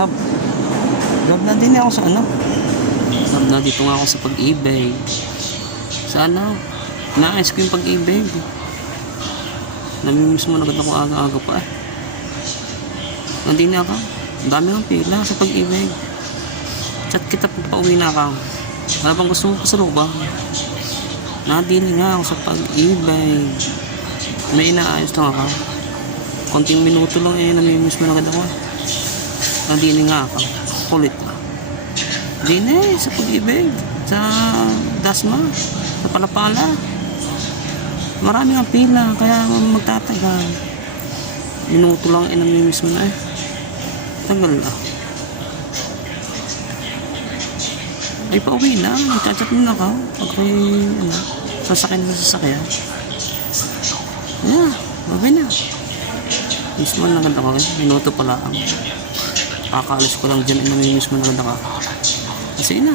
Love. Love na din ako sa ano. Love na dito nga ako sa pag-ibig. Sa ano? Naayos ko yung pag-ibig. Namimiss mo na agad ako aga-aga pa eh. Nandini ako. Ang dami ng pila sa pag-ibig. Chat kita pag pauwi na ako. Wala bang gusto mo pasalubong? Nandini nga ako sa pag-ibig. May inaayos lang ako. Konting minuto lang eh. Namimiss mo na agad ako. Nandini nga ako. Kulit na. Dini sa pag-ibig. Sa Dasma. Sa Palapala. Marami ang pila. Kaya magtatagal. Minuto lang eh. Namimiss mo na eh. Tagal na. Ay, pauwi na. Nagchat-chat mo na ako. Pag may, sasakyan na sasakyan. Yeah, pauwi na. Mismo na ganda ka. Minuto pala. Kakaalis ko lang dyan. Namimiss mo na ganda ka. Kasi na.